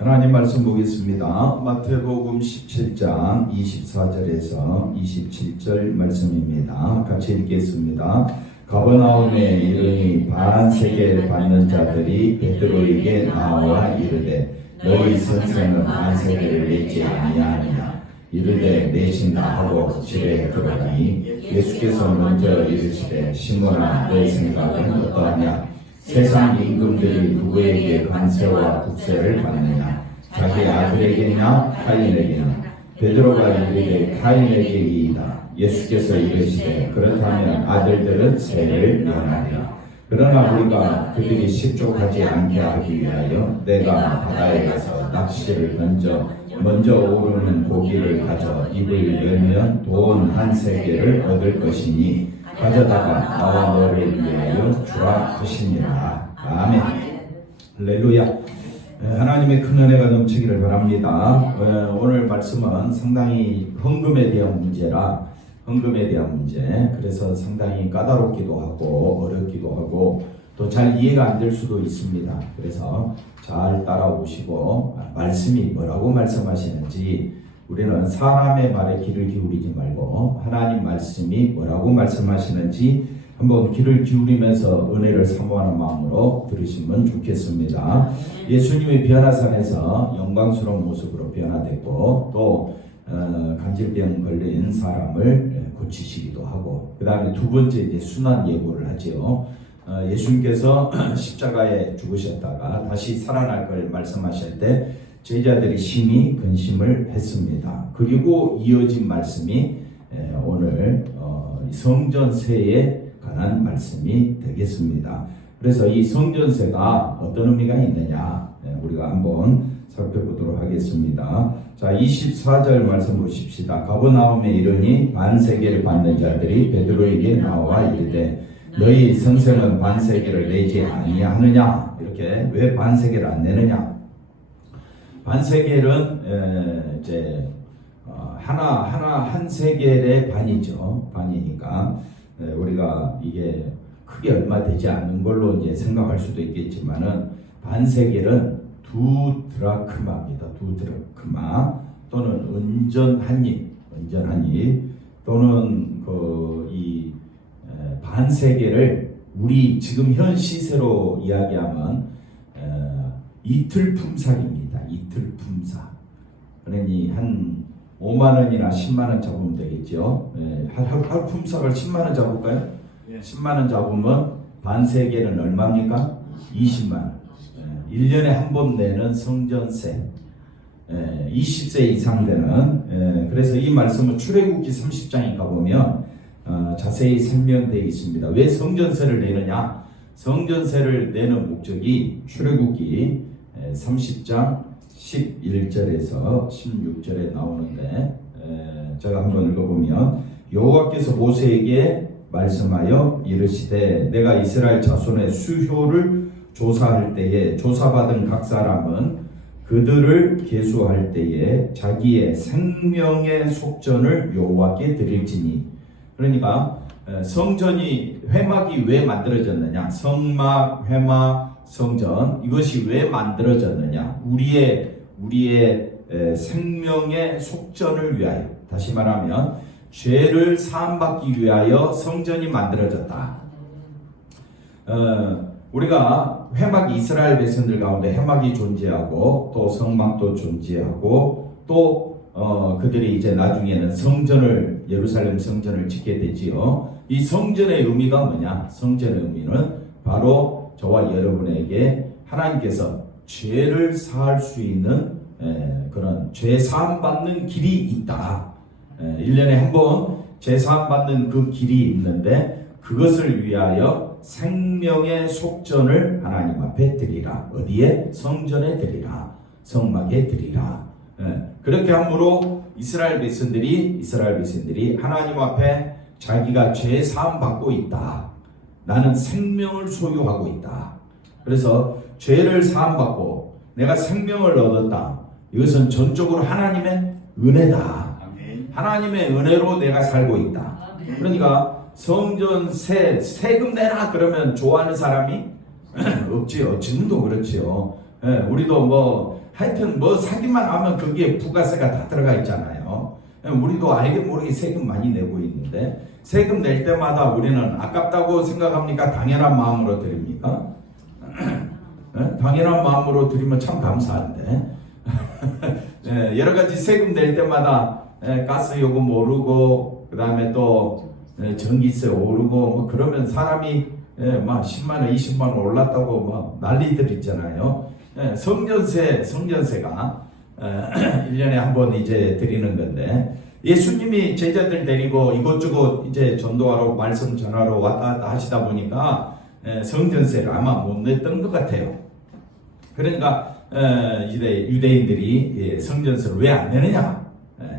하나님 말씀 보겠습니다. 마태복음 17장 24절에서 27절 말씀입니다. 같이 읽겠습니다. 가버나움에 이르니 반세계 받는 자들이 베드로에게 나와 이르되 너희 선생은 반세계를 내지 아니하느냐. 이르되 내신다 하고 집에 들어가니 예수께서 먼저 이르시되 시몬아 너희 생각은 어떠하냐. 세상 임금들이 누구에게 관세와 국세를 받느냐. 자기 아들에게냐 카인에게냐. 베드로가 이르되 카인에게이다. 예수께서 이르시되 그렇다면 아들들은 세를 면하리라. 그러나 우리가 그들이 식족하지 않게 하기 위하여 내가 바다에 가서 낚시를 던져 먼저 오르는 고기를 가져 입을 열면 돈 한 세계를 얻을 것이니 가져다가 나와 너를 위하여 주라 하시니라. 아멘. 할렐루야. 하나님의 큰 은혜가 넘치기를 바랍니다. 오늘 말씀은 상당히 헌금에 대한 문제라 그래서 상당히 까다롭기도 하고 어렵기도 하고 또 잘 이해가 안 될 수도 있습니다. 그래서 잘 따라오시고 말씀이 뭐라고 말씀하시는지 우리는 사람의 말에 귀를 기울이지 말고 하나님 말씀이 뭐라고 말씀하시는지 한번 귀를 기울이면서 은혜를 사모하는 마음으로 들으시면 좋겠습니다. 예수님이 변화산에서 영광스러운 모습으로 변화됐고 또 간질병 걸린 사람을 고치시기도 하고 그 다음에 두 번째 이제 순환 예고를 하죠. 예수님께서 십자가에 죽으셨다가 다시 살아날 걸 말씀하실 때 제자들이 심히 근심을 했습니다. 그리고 이어진 말씀이 오늘 성전세에 관한 말씀이 되겠습니다. 그래서 이 성전세가 어떤 의미가 있느냐 우리가 한번 살펴보도록 하겠습니다. 자, 24절 말씀 보십시다. 가버나움에 이르니 반세계를 받는 자들이 베드로에게 나와 이르되 너희 선생은 반세계를 내지 아니하느냐. 이렇게 왜 반세계를 안 내느냐. 반세겔은 이제 한 세겔의 반이죠. 반이니까 우리가 이게 크게 얼마 되지 않는 걸로 이제 생각할 수도 있겠지만은 반세겔은 두 드라크마입니다. 두 드라크마 또는 은전 한 입 또는 이 반세겔을 우리 지금 현 시세로 이야기하면 이틀 품삯입니다. 이틀 품삯. 그러니 한 5만 원이나 10만 원 잡으면 되겠죠. 하루 품삯을 10만 원 잡을까요? 10만 원 잡으면 반세겔은 얼마입니까? 20만 원. 1년에 한 번 내는 성전세. 20세 이상 되는. 그래서 이 말씀은 출애굽기 30장에 가보면 자세히 설명되어 있습니다. 왜 성전세를 내느냐? 성전세를 내는 목적이 출애굽기 30장 11절에서 16절에 나오는데 제가 한번 읽어보면 여호와께서 모세에게 말씀하여 이르시되 내가 이스라엘 자손의 수효를 조사할 때에 조사받은 각 사람은 그들을 계수할 때에 자기의 생명의 속전을 여호와께 드릴지니. 그러니까 성전이 회막이 왜 만들어졌느냐? 성막, 회막, 성전 이것이 왜 만들어졌느냐? 우리의 생명의 속전을 위하여. 다시 말하면 죄를 사함받기 위하여 성전이 만들어졌다. 우리가 회막 이스라엘 백성들 가운데 회막이 존재하고 또 성막도 존재하고 또 그들이 이제 나중에는 성전을 예루살렘 성전을 짓게 되지요. 이 성전의 의미가 뭐냐? 성전의 의미는 바로 저와 여러분에게 하나님께서 죄를 사할 수 있는 그런 죄 사함 받는 길이 있다. 1년에 한 번 죄 사함 받는 그 길이 있는데 그것을 위하여 생명의 속전을 하나님 앞에 드리라. 어디에? 성전에 드리라. 성막에 드리라. 그렇게 함으로 이스라엘 백성들이 하나님 앞에 자기가 죄 사함 받고 있다. 나는 생명을 소유하고 있다. 그래서 죄를 사함 받고 내가 생명을 얻었다. 이것은 전적으로 하나님의 은혜다. 하나님의 은혜로 내가 살고 있다. 그러니까 성전 세금 내라 그러면 좋아하는 사람이 없지요. 지금도 그렇지요. 우리도 뭐 하여튼 뭐 사기만 하면 거기에 부가세가 다 들어가 있잖아요. 우리도 알게 모르게 세금 많이 내고 있는데 세금 낼 때마다 우리는 아깝다고 생각합니까? 당연한 마음으로 드립니까? 당연한 마음으로 드리면 참 감사한데 여러 가지 세금 낼 때마다 가스 요금 오르고 그 다음에 또 전기세 오르고 뭐 그러면 사람이 막 10만원 20만원 올랐다고 막 난리들 있잖아요. 성전세가 1년에 한 번 이제 드리는 건데 예수님이 제자들 데리고 이곳저곳 이제 전도하러 말씀 전하러 왔다 갔다 하시다 보니까 성전세를 아마 못 냈던 것 같아요. 그러니까 이제 유대인들이 성전세를 왜 안 내느냐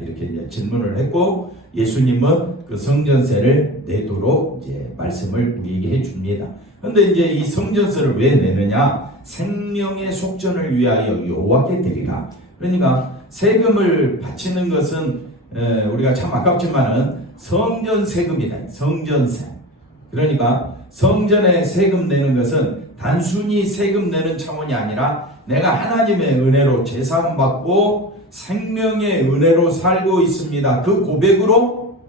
이렇게 이제 질문을 했고 예수님은 그 성전세를 내도록 이제 말씀을 우리에게 해줍니다. 그런데 이제 이 성전세를 왜 내느냐? 생명의 속전을 위하여 여호와께 드리라. 그러니까 세금을 바치는 것은 우리가 참 아깝지만은 성전 세금이다. 성전세. 그러니까 성전에 세금 내는 것은 단순히 세금 내는 차원이 아니라 내가 하나님의 은혜로 제사함 받고 생명의 은혜로 살고 있습니다. 그 고백으로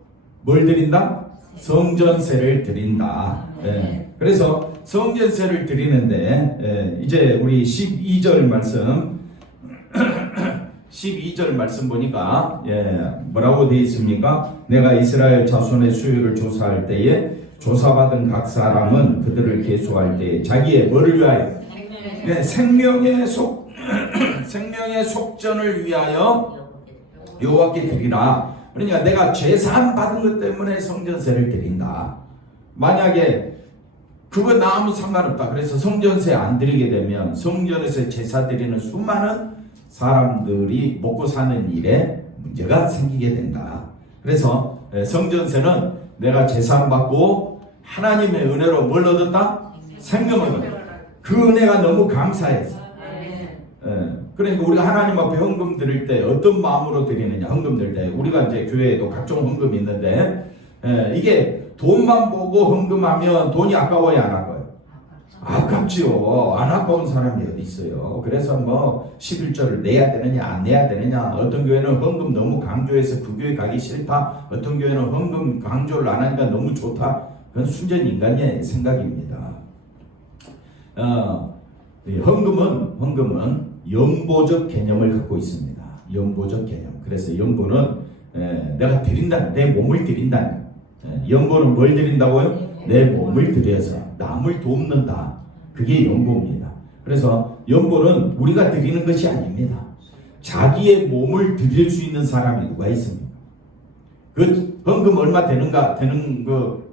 뭘 드린다? 성전세를 드린다. 그래서 성전세를 드리는데 이제 우리 12절 말씀 12절 말씀 보니까 뭐라고 되어 있습니까? 내가 이스라엘 자손의 수요를 조사할 때에 조사받은 각 사람은 그들을 계수할 때에 자기의 뭐를 위하여? 생명의 속전을 위하여 여호와께 드리라. 그러니까 내가 죄사함 받은 것 때문에 성전세를 드린다. 만약에 그거 나 아무 상관없다. 그래서 성전세 안 드리게 되면 성전에서 제사 드리는 수많은 사람들이 먹고 사는 일에 문제가 생기게 된다. 그래서 성전세는 내가 제사함 받고 하나님의 은혜로 뭘 얻었다? 생명을 얻었다. 그 은혜가 너무 감사해서. 그러니까 우리가 하나님 앞에 헌금 드릴 때 어떤 마음으로 드리느냐? 헌금 드릴 때 우리가 이제 교회에도 각종 헌금이 있는데 이게 돈만 보고 헌금하면 돈이 아까워야 안 아까워요? 아깝지요. 안 아까운 사람이 어디 있어요. 그래서 뭐 11조를 내야 되느냐 안 내야 되느냐, 어떤 교회는 헌금 너무 강조해서 그 교회 가기 싫다, 어떤 교회는 헌금 강조를 안 하니까 너무 좋다. 그건 순전 인간의 생각입니다. 헌금은 연보적 개념을 갖고 있습니다. 연보적 개념. 그래서 연보는 내가 드린다, 내 몸을 드린다. 연보는 뭘 드린다고요? 내 몸을 들여서 남을 돕는다. 그게 연보입니다. 그래서 연보는 우리가 드리는 것이 아닙니다. 자기의 몸을 드릴 수 있는 사람이 누가 있습니까? 그 헌금 얼마 되는가 되는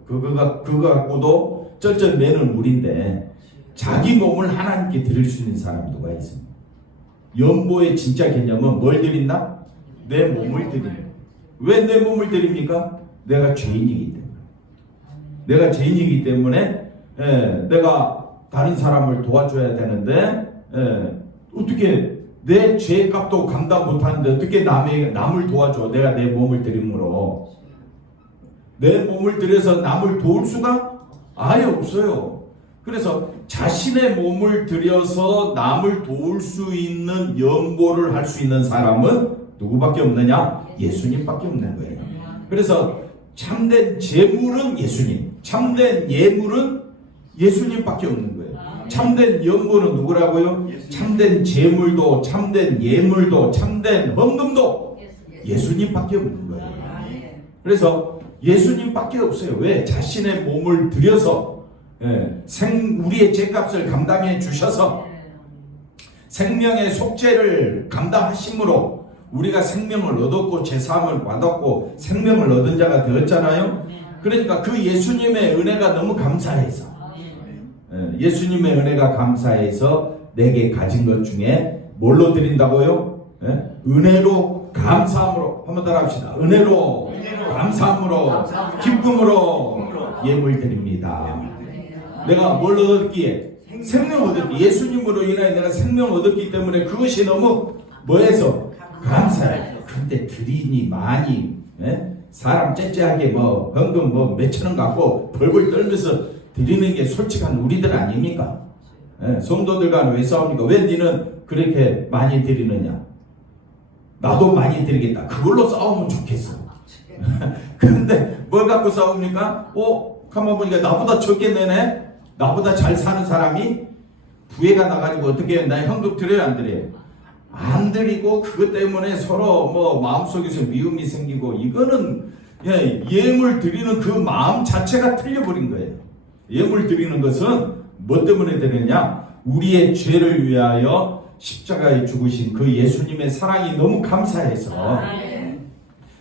그거 갖고도 쩔쩔 매는 우리인데 자기 몸을 하나님께 드릴 수 있는 사람이 누가 있습니까? 연보의 진짜 개념은 뭘 드린다? 내 몸을 드린다. 왜 내 몸을 드립니까? 내가 죄인이기 때문에. 내가 죄인이기 때문에 내가 다른 사람을 도와줘야 되는데 어떻게 내 죄값도 감당 못하는데 어떻게 남을 도와줘? 내가 내 몸을 드림으로. 내 몸을 들여서 남을 도울 수가 아예 없어요. 그래서 자신의 몸을 들여서 남을 도울 수 있는 연보를 할 수 있는 사람은 누구밖에 없느냐? 예수님밖에 없는 거예요. 그래서 참된 재물은 예수님, 참된 예물은 예수님밖에 없는 거예요. 참된 연보는 누구라고요? 참된 재물도, 참된 예물도, 참된 헌금도 예수님밖에 없는 거예요. 그래서 예수님밖에 없어요. 왜? 자신의 몸을 들여서 우리의 죄값을 감당해 주셔서 생명의 속죄를 감당하심으로 우리가 생명을 얻었고 제사함을 받았고 생명을 얻은 자가 되었잖아요. 그러니까 그 예수님의 은혜가 너무 감사해서 예수님의 은혜가 감사해서 내게 가진 것 중에 뭘로 드린다고요? 은혜로 감사함으로. 한번 따라 합시다. 은혜로 감사함으로 기쁨으로 예물 드립니다. 내가 뭘 얻었기에? 생명 얻었기. 예수님으로 인하여 내가 생명 얻었기 때문에 그것이 너무 뭐해서? 감사해. 근데 드리니 많이 사람 째째하게 헌금 몇천 원 갖고 벌벌 떨면서 드리는 게 솔직한 우리들 아닙니까? 성도들과는 왜 싸웁니까? 왜 니는 그렇게 많이 드리느냐? 나도 많이 드리겠다. 그걸로 싸우면 좋겠어. 그런데 뭘 갖고 싸웁니까? 가만 보니까 나보다 적게 내네? 나보다 잘 사는 사람이 부해가 나가지고 어떻게 해? 나 현금 드려요, 안 드려요? 안 드리고 그것 때문에 서로 뭐 마음속에서 미움이 생기고, 이거는 예물 드리는 그 마음 자체가 틀려버린 거예요. 예물 드리는 것은 뭐 때문에 드리느냐? 우리의 죄를 위하여 십자가에 죽으신 그 예수님의 사랑이 너무 감사해서,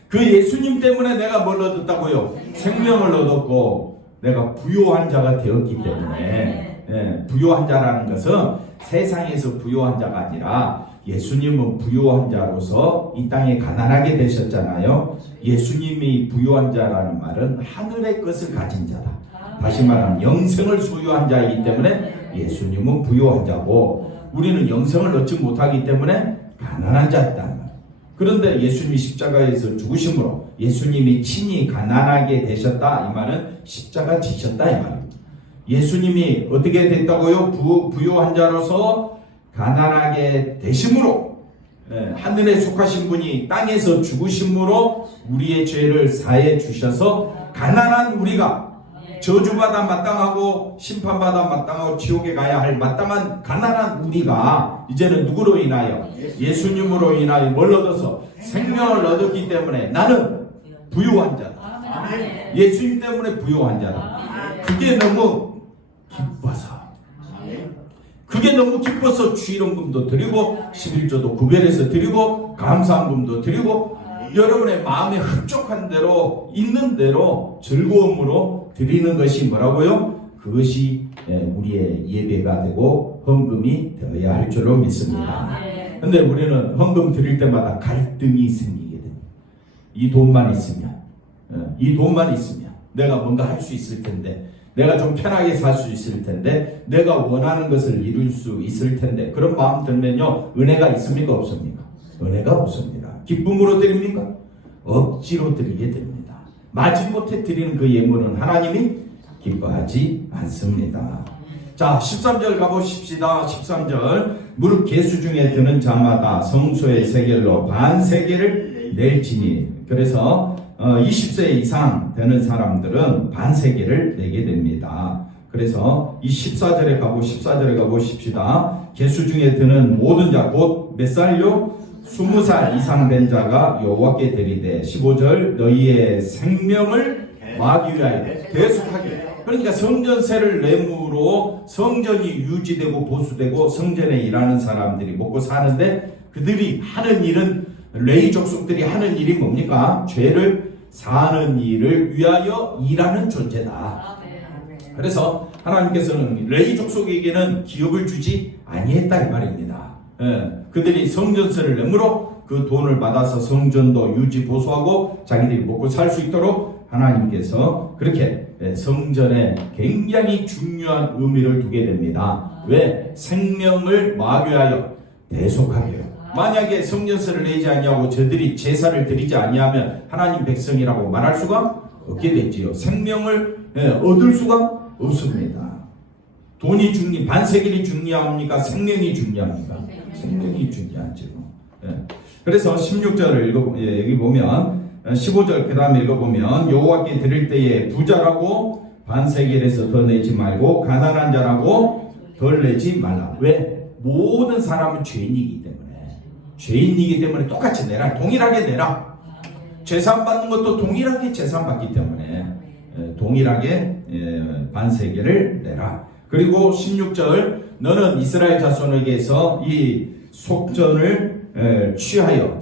그 예수님 때문에 내가 뭘 얻었다고요? 생명을 얻었고 내가 부요한 자가 되었기 때문에, 부요한 자라는 것은 세상에서 부요한 자가 아니라 예수님은 부요한 자로서 이 땅에 가난하게 되셨잖아요. 예수님이 부요한 자라는 말은 하늘의 것을 가진 자다. 다시 말하면 영생을 소유한 자이기 때문에 예수님은 부요한 자고, 우리는 영생을 얻지 못하기 때문에 가난한 자였다. 그런데 예수님이 십자가에서 죽으심으로 예수님이 친히 가난하게 되셨다, 이 말은 십자가 지셨다, 이 말입니다. 예수님이 어떻게 됐다고요? 부요한 자로서 가난하게 되심으로, 하늘에 속하신 분이 땅에서 죽으심으로 우리의 죄를 사해 주셔서 가난한 우리가, 저주받아 마땅하고 심판받아 마땅하고 지옥에 가야 할 마땅한 가난한 우리가 이제는 누구로 인하여? 예수님으로 인하여 뭘 얻어서? 생명을 얻었기 때문에 나는 부요한 자다. 예수님 때문에 부요한 자다. 그게 너무 기뻐서 주일원금도 드리고 11조도 구별해서 드리고 감사함금도 드리고, 여러분의 마음에 흡족한 대로 있는 대로 즐거움으로 드리는 것이 뭐라고요? 그것이 우리의 예배가 되고 헌금이 되어야 할 줄로 믿습니다. 그런데 우리는 헌금 드릴 때마다 갈등이 생기게 됩니다. 이 돈만 있으면 내가 뭔가 할 수 있을 텐데, 내가 좀 편하게 살 수 있을 텐데, 내가 원하는 것을 이룰 수 있을 텐데, 그런 마음 들면요, 은혜가 있습니까? 없습니까? 은혜가 없습니다. 기쁨으로 드립니까? 억지로 드리게 됩니다. 마지못해 드리는 그 예물은 하나님이 기뻐하지 않습니다. 자, 13절 가보십시다. 13절. 무릇 계수 중에 드는 자마다 성소의 세겔로 반 세겔을 낼지니. 그래서 20세 이상 되는 사람들은 반 세겔을 내게 됩니다. 그래서 이 14절에 가보십시다. 계수 중에 드는 모든 자, 곧 몇 살요? 20살 이상 된 자가 여호와께 드리되. 15절. 너희의 생명을 막기 위하여 계속하게. 그러니까 성전세를 내므로 성전이 유지되고 보수되고 성전에 일하는 사람들이 먹고 사는데, 그들이 하는 일은, 레위 족속들이 하는 일이 뭡니까? 죄를 사는 일을 위하여 일하는 존재다. 그래서 하나님께서는 레위 족속에게는 기업을 주지 아니했다, 이 말입니다. 그들이 성전세를 내므로 그 돈을 받아서 성전도 유지 보수하고 자기들이 먹고 살 수 있도록 하나님께서 그렇게 성전에 굉장히 중요한 의미를 두게 됩니다. 왜? 생명을 막위하여 대속하게요. 만약에 성전세를 내지 아니하고 저들이 제사를 드리지 아니하면 하나님 백성이라고 말할 수가 없게 되지요. 생명을 얻을 수가 없습니다. 돈이 반세겔이 중요합니까? 생명이 중요합니까? 생명이 중요하죠. 그래서 16절을 여기 보면 15절 그 다음에 읽어보면, 여호와께 드릴 때에 부자라고 반세겔에서 더 내지 말고 가난한 자라고 덜 내지 말라. 왜? 모든 사람은 죄인이기 때문에 똑같이 내라. 동일하게 내라. 재산 받는 것도 동일하게 재산 받기 때문에 동일하게 반세겔을 내라. 그리고 16절, 너는 이스라엘 자손에게서 이 속전을 취하여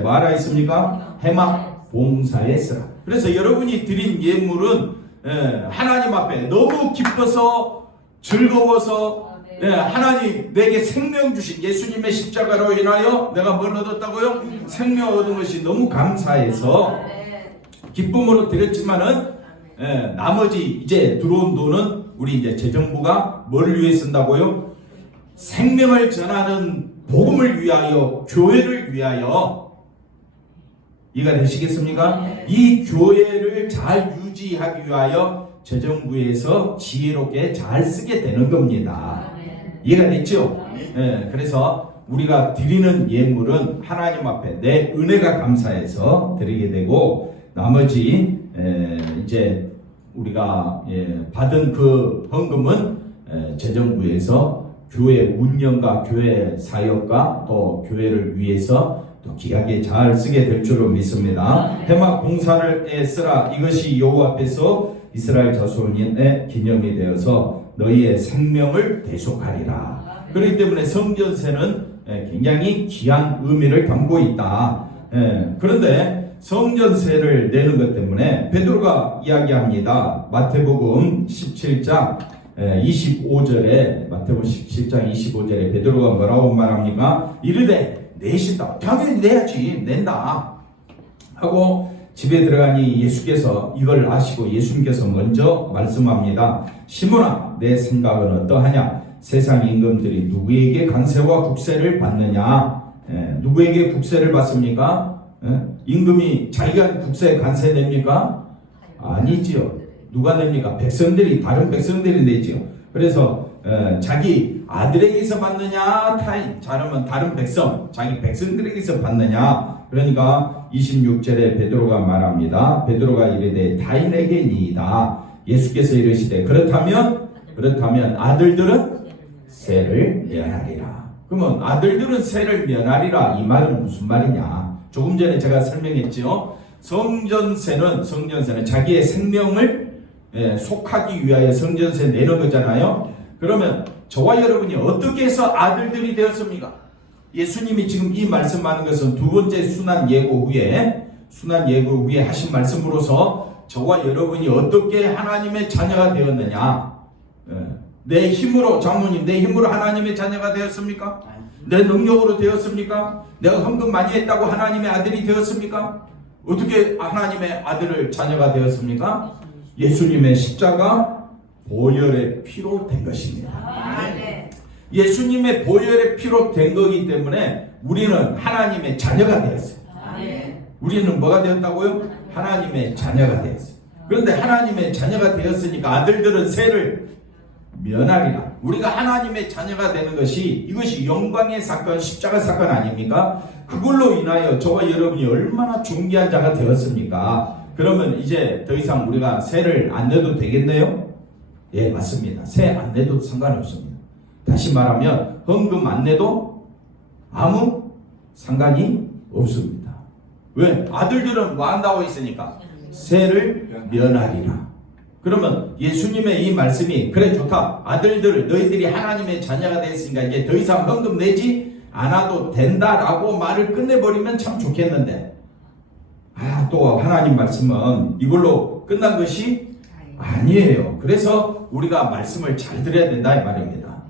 뭐하라 했습니까? 해막 봉사에 쓰라. 그래서 여러분이 드린 예물은 하나님 앞에 너무 기뻐서 즐거워서, 하나님 내게 생명 주신 예수님의 십자가로 인하여 내가 뭘 얻었다고요? 생명 얻은 것이 너무 감사해서 기쁨으로 드렸지만은, 나머지 이제 들어온 돈은 우리 이제 재정부가 뭘 위해 쓴다고요? 생명을 전하는 복음을 위하여, 교회를 위하여. 이해가 되시겠습니까? 이 교회를 잘 유지하기 위하여 재정부에서 지혜롭게 잘 쓰게 되는 겁니다. 이해가 됐죠? 예, 그래서 우리가 드리는 예물은 하나님 앞에 내 은혜가 감사해서 드리게 되고, 나머지 이제 우리가 받은 그 헌금은 재정부에서 교회 운영과 교회 사역과 또 교회를 위해서 또 귀하게 잘 쓰게 될 줄로 믿습니다. 회막 봉사를 쓰라. 이것이 여호와 앞에서 이스라엘 자손의 기념이 되어서 너희의 생명을 대속하리라. 그렇기 때문에 성전세는 굉장히 귀한 의미를 담고 있다. 그런데 성전세를 내는 것 때문에 베드로가 이야기합니다. 마태복음 17장 25절에 마태복음 17장 25절에 베드로가 뭐라고 말합니까? 이르되 내신다. 당연히 내야지. 낸다. 하고 집에 들어가니 예수께서 이걸 아시고 예수님께서 먼저 말씀합니다. 시몬아, 내 생각은 어떠하냐? 세상 임금들이 누구에게 관세와 국세를 받느냐? 누구에게 국세를 받습니까? 임금이 자기가 국세 관세 냅니까? 아니지요. 누가 냅니까? 백성들이, 다른 백성들이 내지요. 그래서 자기 아들에게서 받느냐, 타인, 잘하면 다른 백성, 자기 백성들에게서 받느냐. 그러니까 26절에 베드로가 말합니다. 베드로가 이르되 타인에게니이다. 예수께서 이르시되 그렇다면 아들들은 세를 면하리라. 그러면 아들들은 세를 면하리라. 이 말은 무슨 말이냐? 조금 전에 제가 설명했죠. 성전세는 자기의 생명을 속하기 위하여 성전세 내는 거잖아요. 그러면 저와 여러분이 어떻게 해서 아들들이 되었습니까? 예수님이 지금 이 말씀하는 것은 두 번째 순환 예고 후에 하신 말씀으로서 저와 여러분이 어떻게 하나님의 자녀가 되었느냐? 내 힘으로, 장모님, 내 힘으로 하나님의 자녀가 되었습니까? 내 능력으로 되었습니까? 내가 헌금 많이 했다고 하나님의 아들이 되었습니까? 어떻게 하나님의 아들을 자녀가 되었습니까? 예수님의 십자가 보혈의 피로 된 것입니다. 예수님의 보혈의 피로 된 거기 때문에 우리는 하나님의 자녀가 되었어요. 우리는 뭐가 되었다고요? 하나님의 자녀가 되었어요. 그런데 하나님의 자녀가 되었으니까 아들들은 세를 면하리라. 우리가 하나님의 자녀가 되는 것이, 이것이 영광의 사건, 십자가 사건 아닙니까? 그걸로 인하여 저와 여러분이 얼마나 존귀한 자가 되었습니까? 그러면 이제 더 이상 우리가 세를 안 내도 되겠네요? 예, 맞습니다. 세 안 내도 상관없습니다. 다시 말하면 헌금 안 내도 아무 상관이 없습니다. 왜? 아들들은 뭐 한다고 있으니까 세를 면하리라. 그러면 예수님의 이 말씀이 그래 좋다. 아들들 너희들이 하나님의 자녀가 됐으니까 이제 더 이상 헌금 내지 않아도 된다라고 말을 끝내버리면 참 좋겠는데, 또 하나님 말씀은 이걸로 끝난 것이 아니에요. 그래서 우리가 말씀을 잘 들어야 된다 이 말입니다.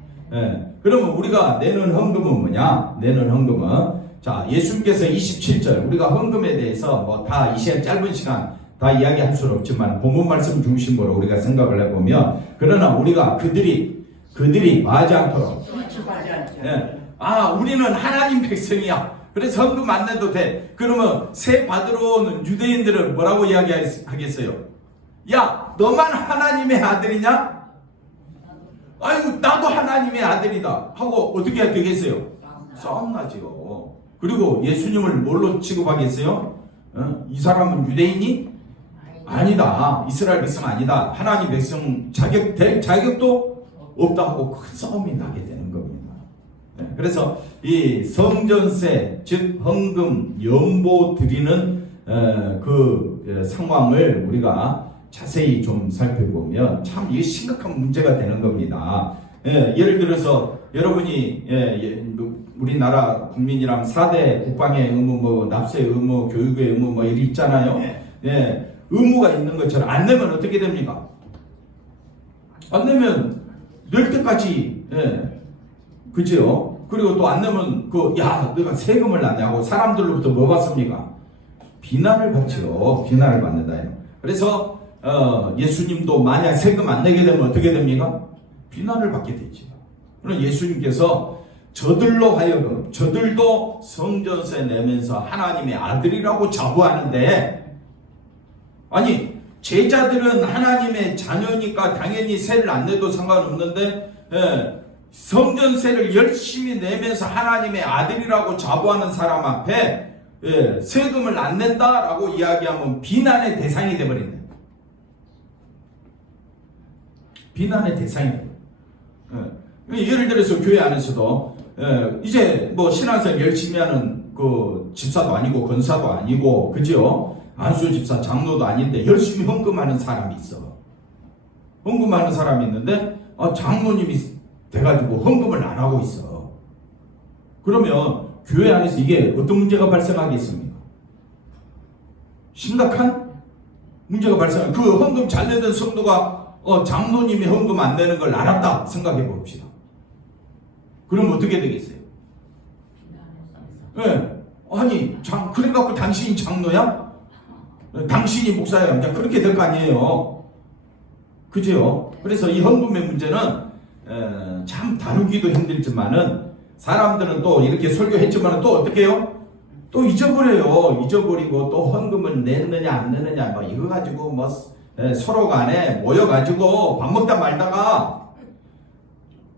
그러면 우리가 내는 헌금은 뭐냐? 내는 헌금은, 자, 예수님께서 27절, 우리가 헌금에 대해서 뭐 다 이 시간, 짧은 시간 다 이야기할 수는 없지만 본문 말씀 중심으로 우리가 생각을 해보면, 그러나 우리가 그들이 마지 않도록, 우리는 하나님 백성이야. 그래서 헌금 안 내도 돼. 그러면 세 받으러 오는 유대인들은 뭐라고 이야기하겠어요? 야, 너만 하나님의 아들이냐? 아이고, 나도 하나님의 아들이다 하고 어떻게 해야 되겠어요? 싸움 나지요. 그리고 예수님을 뭘로 취급하겠어요? 이 사람은 유대인이 아니다. 이스라엘 백성 아니다. 하나님 백성 될 자격도 없다 하고 큰 싸움이 나게 되는 겁니다. 그래서 이 성전세, 즉 헌금, 연보 드리는 그 상황을 우리가 자세히 좀 살펴보면 참 이게 심각한 문제가 되는 겁니다. 예를 들어서 여러분이 우리나라 국민이랑 4대 국방의 의무, 뭐 납세 의무, 교육의 의무 뭐 이리 있잖아요. 의무가 있는 것처럼 안 내면 어떻게 됩니까? 안 내면 낼 때까지, 그죠? 그리고 또 안 내면 너가 세금을 안 내고 사람들로부터 뭐 받습니까? 비난을 받죠. 비난을 받는다. 그래서 예수님도 만약 세금 안 내게 되면 어떻게 됩니까? 비난을 받게 되죠. 그럼 예수님께서 저들도 성전세 내면서 하나님의 아들이라고 자부하는데, 아니 제자들은 하나님의 자녀니까 당연히 세를 안 내도 상관없는데 성전세를 열심히 내면서 하나님의 아들이라고 자부하는 사람 앞에 세금을 안 낸다라고 이야기하면 비난의 대상이 되어버린다. 비난의 대상이 돼요. 예를 들어서 교회 안에서도 이제 뭐 신앙생활 열심히 하는 그 집사도 아니고 권사도 아니고 그죠? 안수 집사 장로도 아닌데 열심히 헌금하는 사람이 있어. 헌금하는 사람이 있는데 장로님이 돼가지고 헌금을 안 하고 있어. 그러면 교회 안에서 이게 어떤 문제가 발생하겠습니까? 심각한 문제가 발생하면 그 헌금 잘 내던 성도가 장로님이 헌금 안 내는 걸 알았다 생각해 봅시다. 그럼 어떻게 되겠어요? 아니 그래갖고 당신이 장로야? 당신이 목사야? 이제 그렇게 될 거 아니에요. 그죠? 그래서 이 헌금의 문제는 참 다루기도 힘들지만은 사람들은 또 이렇게 설교했지만은 또 어떻게 해요? 또 잊어버려요. 잊어버리고 또 헌금을 냈느냐 안 냈느냐 뭐 이거 가지고 뭐 서로 간에 모여가지고 밥 먹다 말다가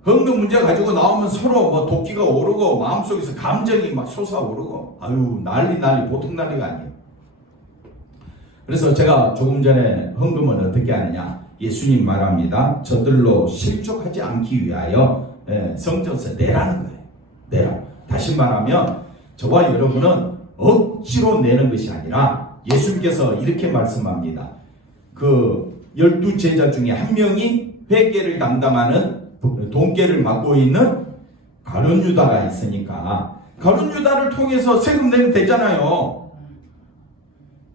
헌금 문제 가지고 나오면 서로 뭐 도끼가 오르고 마음속에서 감정이 막 솟아오르고 아유 난리 보통 난리가 아니에요. 그래서 제가 조금 전에 헌금은 어떻게 하느냐 예수님 말합니다. 저들로 실족하지 않기 위하여 성전세 내라는 거예요. 내라. 다시 말하면 저와 여러분은 억지로 내는 것이 아니라 예수님께서 이렇게 말씀합니다. 그 12제자 중에 한 명이 회계를 담당하는 돈계를 맡고 있는 가룟 유다가 있으니까 가룟 유다를 통해서 세금 내면 되잖아요.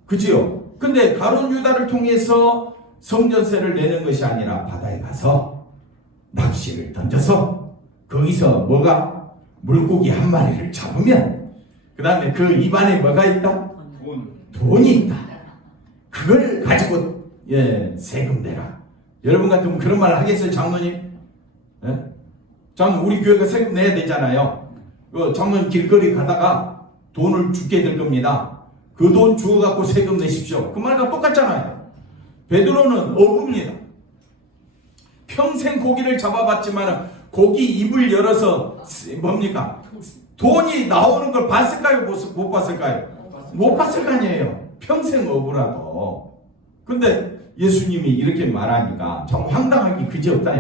그지요? 근데 가룟 유다를 통해서 성전세를 내는 것이 아니라 바다에 가서 낚시를 던져서 거기서 뭐가 물고기 한 마리를 잡으면 그 다음에 그 입안에 뭐가 있다? 돈이 있다. 그걸 가지고 세금 내라. 여러분 같으면 그런 말을 하겠어요, 장로님? 장로님, 우리 교회가 세금 내야 되잖아요. 장로님 길거리 가다가 돈을 주게 될 겁니다. 그 돈 주워갖고 세금 내십시오. 그 말과 똑같잖아요. 베드로는 어부입니다. 평생 고기를 잡아봤지만 고기 입을 열어서 뭡니까? 돈이 나오는 걸 봤을까요? 못 봤을까요? 못 봤을 거 아니에요. 평생 어부라도. 근데 예수님이 이렇게 말하니까 정 황당하기 그지없다.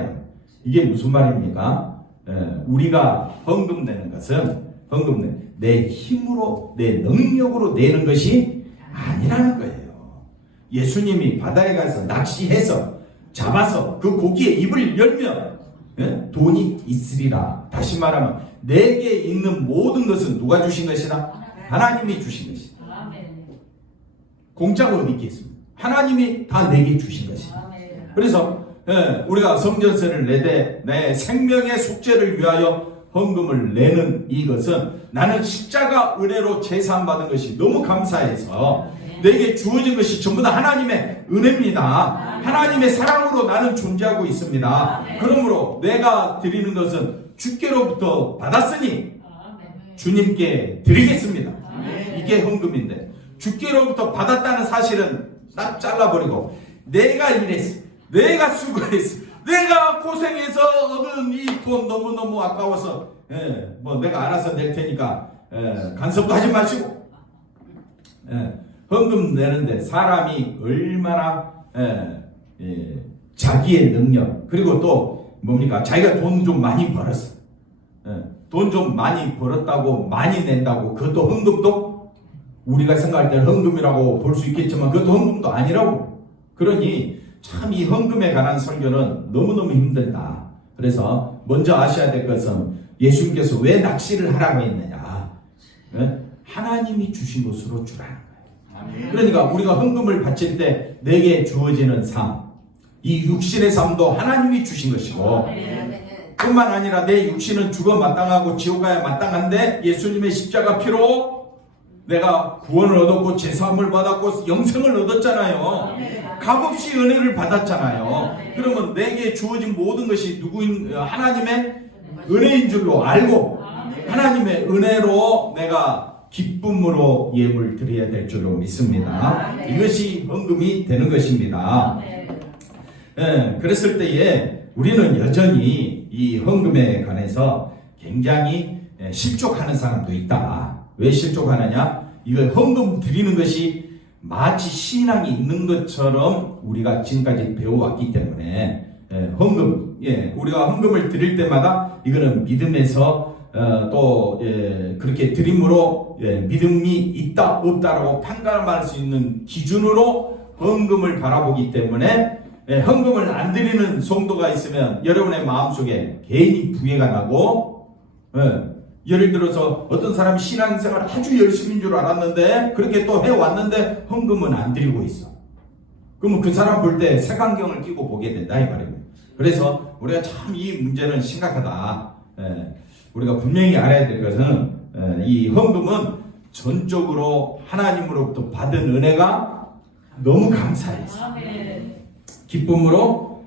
이게 무슨 말입니까? 우리가 헌금 내는 것은 내 힘으로 내 능력으로 내는 것이 아니라는 거예요. 예수님이 바다에 가서 낚시해서 잡아서 그 고기의 입을 열면 돈이 있으리라. 다시 말하면 내게 있는 모든 것은 누가 주신 것이라? 하나님이 주신 것이다. 공짜가 어디 있겠습니까? 하나님이 다 내게 주신 것이다. 그래서 우리가 성전세를 내되 내 생명의 속죄를 위하여 헌금을 내는 이것은 나는 십자가 은혜로 제사함받은 것이 너무 감사해서 내게 주어진 것이 전부 다 하나님의 은혜입니다. 하나님의 사랑으로 나는 존재하고 있습니다. 그러므로 내가 드리는 것은 주께로부터 받았으니 주님께 드리겠습니다. 이게 헌금인데 주께로부터 받았다는 사실은 딱 잘라버리고 내가 일했어, 내가 수고했어, 내가 고생해서 얻은 이 돈 너무너무 아까워서 뭐 내가 알아서 낼 테니까 간섭도 하지 마시고 헌금 내는데 사람이 얼마나 자기의 능력 그리고 또 뭡니까 자기가 돈 좀 많이 벌었어. 돈 좀 많이 벌었다고 많이 낸다고 그것도 헌금도 우리가 생각할 때는 헌금이라고 볼 수 있겠지만 그것도 헌금도 아니라고. 그러니 참 이 헌금에 관한 설교는 너무너무 힘들다. 그래서 먼저 아셔야 될 것은 예수님께서 왜 낚시를 하라고 했느냐. 하나님이 주신 것으로 주라는 거예요. 그러니까 우리가 헌금을 바칠 때 내게 주어지는 삶, 이 육신의 삶도 하나님이 주신 것이고 뿐만 아니라 내 육신은 죽어 마땅하고 지옥 가야 마땅한데 예수님의 십자가 피로 내가 구원을 얻었고 제사함을 받았고 영생을 얻었잖아요. 값없이 은혜를 받았잖아요. 그러면 내게 주어진 모든 것이 하나님의 은혜인 줄로 알고 하나님의 은혜로 내가 기쁨으로 예물 드려야 될 줄로 믿습니다. 이것이 헌금이 되는 것입니다. 그랬을 때에 우리는 여전히 이 헌금에 관해서 굉장히 실족하는 사람도 있다. 왜 실족하느냐? 이걸 헌금 드리는 것이 마치 신앙이 있는 것처럼 우리가 지금까지 배워왔기 때문에 헌금, 우리가 헌금을 드릴 때마다 이거는 믿음에서 또 그렇게 드림으로 믿음이 있다 없다라고 판단할 수 있는 기준으로 헌금을 바라보기 때문에 헌금을 안 드리는 성도가 있으면 여러분의 마음속에 괜히 부해가 나고, 예를 들어서 어떤 사람이 신앙생활 아주 열심인 줄 알았는데 그렇게 또 해왔는데 헌금은 안 드리고 있어. 그러면 그 사람 볼 때 색안경을 끼고 보게 된다 이 말입니다. 그래서 우리가 참 이 문제는 심각하다. 우리가 분명히 알아야 될 것은 이 헌금은 전적으로 하나님으로부터 받은 은혜가 너무 감사해서 기쁨으로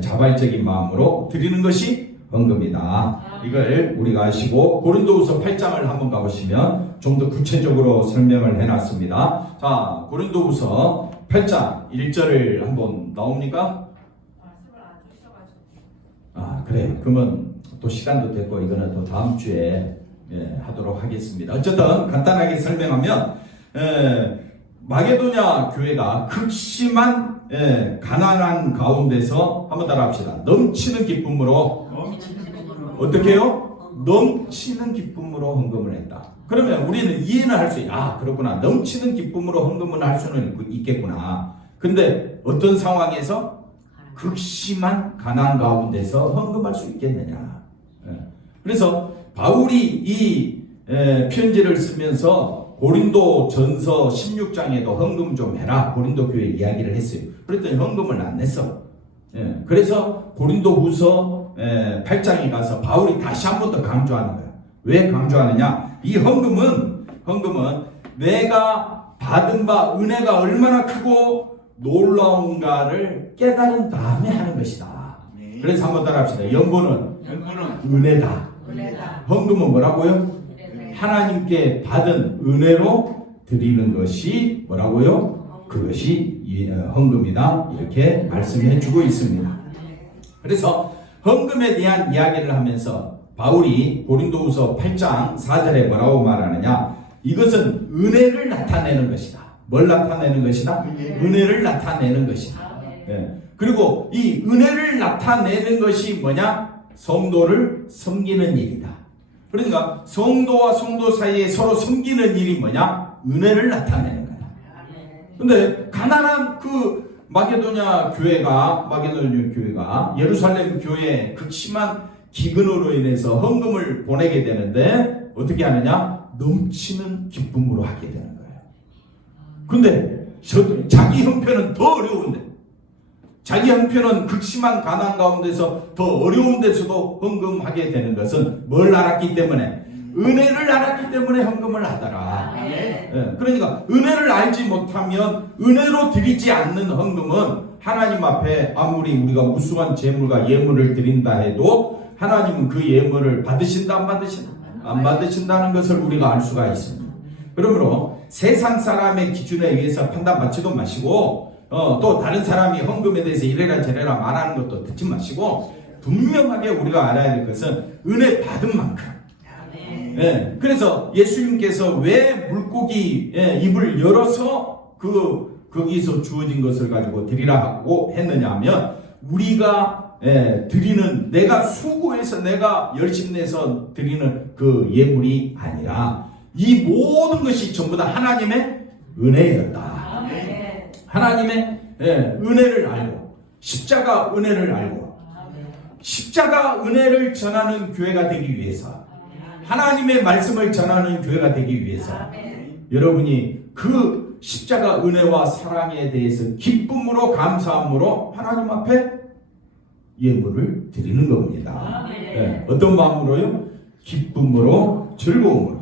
자발적인 마음으로 드리는 것이 헌금이다. 이걸 우리가 아시고 고린도후서 8장을 한번 가보시면 좀 더 구체적으로 설명을 해놨습니다. 자, 고린도후서 8장 1절을 한번 나옵니까? 그래요. 그러면 또 시간도 됐고 이거는 또 다음 주에 하도록 하겠습니다. 어쨌든 간단하게 설명하면 마게도냐 교회가 극심한 가난한 가운데서 한번 따라합시다. 넘치는 기쁨으로 어떻게 해요? 넘치는 기쁨으로 헌금을 했다. 그러면 우리는 이해는 할 수 있다. 그렇구나. 넘치는 기쁨으로 헌금을 할 수는 있겠구나. 근데 어떤 상황에서 극심한 가난 가운데서 헌금할 수 있겠느냐. 그래서 바울이 이 편지를 쓰면서 고린도 전서 16장에도 헌금 좀 해라. 고린도 교회 이야기를 했어요. 그랬더니 헌금을 안 냈어. 그래서 고린도 후서 8장에 가서 바울이 다시 한 번 더 강조하는 거야. 왜 강조하느냐? 이 헌금은 내가 받은 바 은혜가 얼마나 크고 놀라운가를 깨달은 다음에 하는 것이다. 그래서 한번 따라합시다. 연보는 은혜다. 헌금은 뭐라고요? 하나님께 받은 은혜로 드리는 것이 뭐라고요? 그것이 헌금이다. 이렇게 말씀해 주고 있습니다. 그래서 헌금에 대한 이야기를 하면서 바울이 고린도후서 8장 4절에 뭐라고 말하느냐? 이것은 은혜를 나타내는 것이다. 뭘 나타내는 것이다? 은혜를 나타내는 것이다. 그리고 이 은혜를 나타내는 것이 뭐냐? 성도를 섬기는 일이다. 그러니까 성도와 성도 사이에 서로 섬기는 일이 뭐냐? 은혜를 나타내는 거다. 근데 가난한 그 마게도냐 교회가 예루살렘 교회에 극심한 기근으로 인해서 헌금을 보내게 되는데 어떻게 하느냐? 넘치는 기쁨으로 하게 되는 거예요. 근데 자기 형편은 더 어려운데, 자기 형편은 극심한 가난 가운데서 더 어려운 데서도 헌금하게 되는 것은 뭘 알았기 때문에? 은혜를 알았기 때문에 헌금을 하더라. 그러니까 은혜를 알지 못하면 은혜로 드리지 않는 헌금은 하나님 앞에 아무리 우리가 우수한 제물과 예물을 드린다 해도 하나님은 그 예물을 받으신다 안 받으신다는 것을 우리가 알 수가 있습니다. 그러므로 세상 사람의 기준에 의해서 판단받지도 마시고 또 다른 사람이 헌금에 대해서 이래라 저래라 말하는 것도 듣지 마시고 분명하게 우리가 알아야 될 것은 은혜 받은 만큼. 그래서 예수님께서 왜 물고기 입을 열어서 거기서 주어진 것을 가지고 드리라고 했느냐 하면 우리가 드리는, 내가 수고해서 내가 열심히 내서 드리는 그 예물이 아니라 이 모든 것이 전부 다 하나님의 은혜였다. 하나님의 은혜를 알고 십자가 은혜를 알고 십자가 은혜를 전하는 교회가 되기 위해서, 하나님의 말씀을 전하는 교회가 되기 위해서 여러분이 그 십자가 은혜와 사랑에 대해서 기쁨으로 감사함으로 하나님 앞에 예물을 드리는 겁니다. 어떤 마음으로요? 기쁨으로, 즐거움으로.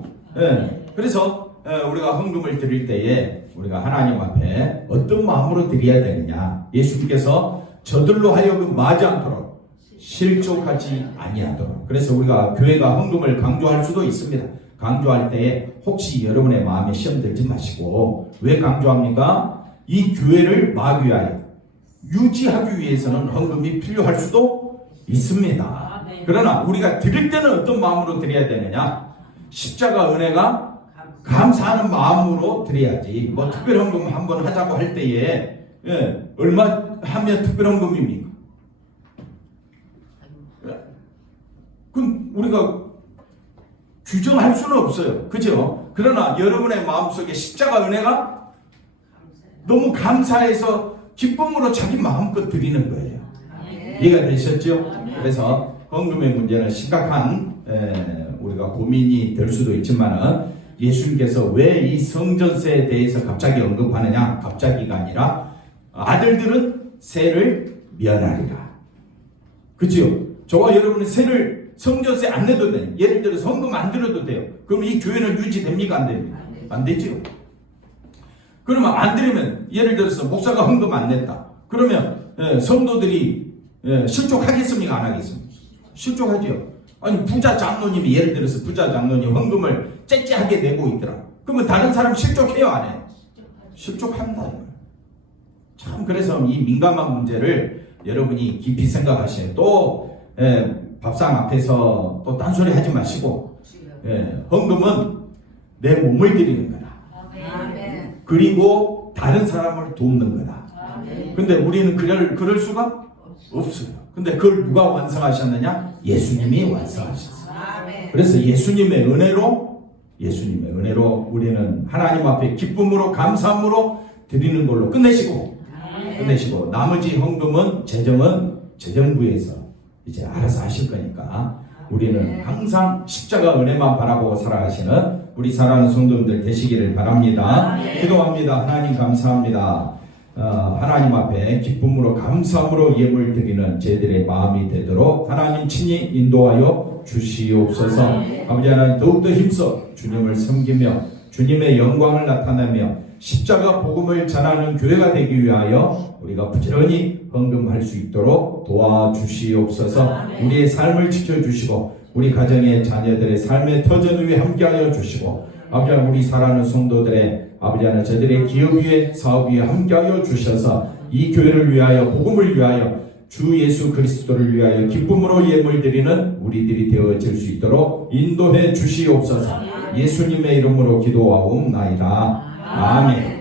그래서 우리가 헌금을 드릴 때에 우리가 하나님 앞에 어떤 마음으로 드려야 되느냐? 예수님께서 저들로 하여금 마지 않도록 실족하지 아니하도록. 그래서 우리가 교회가 헌금을 강조할 수도 있습니다. 강조할 때에 혹시 여러분의 마음에 시험 들지 마시고, 왜 강조합니까? 이 교회를 마귀하여 유지하기 위해서는 헌금이 필요할 수도 있습니다. 그러나 우리가 드릴 때는 어떤 마음으로 드려야 되느냐? 십자가 은혜가 감사하는 마음으로 드려야지. 뭐 특별헌금 한번 하자고 할 때에 얼마 하면 특별헌금입니까? 그럼 우리가 규정할 수는 없어요. 그죠? 그러나 여러분의 마음속에 십자가 은혜가 너무 감사해서 기쁨으로 자기 마음껏 드리는 거예요. 이해가 되셨죠? 그래서 헌금의 문제는 심각한 우리가 고민이 될 수도 있지만은 예수님께서 왜 이 성전세에 대해서 갑자기 언급하느냐? 갑자기가 아니라 아들들은 세를 면하리라. 그죠? 저와 여러분은 세를 성전세 안 내도 돼요. 예를 들어서 헌금 안 드려도 돼요. 그럼 이 교회는 유지됩니까? 안 됩니까? 안 되죠. 그러면 안 드리면 예를 들어서 목사가 헌금 안 냈다. 그러면 성도들이 실족하겠습니까? 안 하겠습니까? 실족하죠. 아니 부자 장로님이 예를 들어서 부자 장로님 헌금을 째째하게 내고 있더라. 그러면 다른 사람 실족해요? 안 해요? 실족한다. 참 그래서 이 민감한 문제를 여러분이 깊이 생각하셔요. 또 밥상 앞에서 또 딴소리 하지 마시고 헌금은 내 몸을 드리는 거다. 그리고 다른 사람을 돕는 거다. 근데 우리는 그럴 수가 없어요. 근데 그걸 누가 완성하셨느냐? 예수님이 완성하셨어요. 그래서 예수님의 은혜로 우리는 하나님 앞에 기쁨으로 감사함으로 드리는 걸로 끝내시고 나머지 헌금은 재정은 재정부에서 이제 알아서 하실 거니까 우리는 항상 십자가 은혜만 바라보고 살아가시는 우리 사랑하는 성도님들 되시기를 바랍니다. 기도합니다. 하나님 감사합니다. 하나님 앞에 기쁨으로 감사함으로 예물 드리는 저희들의 마음이 되도록 하나님 친히 인도하여 주시옵소서. 아버지 하나님 더욱더 힘써 주님을 섬기며 주님의 영광을 나타내며 십자가 복음을 전하는 교회가 되기 위하여 우리가 부지런히 헌금할 수 있도록 도와주시옵소서. 우리의 삶을 지켜주시고 우리 가정의 자녀들의 삶의 터전 위에 함께하여 주시고 아버지 하나님 우리 사랑하는 성도들의 아버지 하나님 저들의 기업 위에 사업 위에 함께하여 주셔서 이 교회를 위하여 복음을 위하여 주 예수 그리스도를 위하여 기쁨으로 예물 드리는 우리들이 되어질 수 있도록 인도해 주시옵소서. 예수님의 이름으로 기도하옵나이다. 아멘.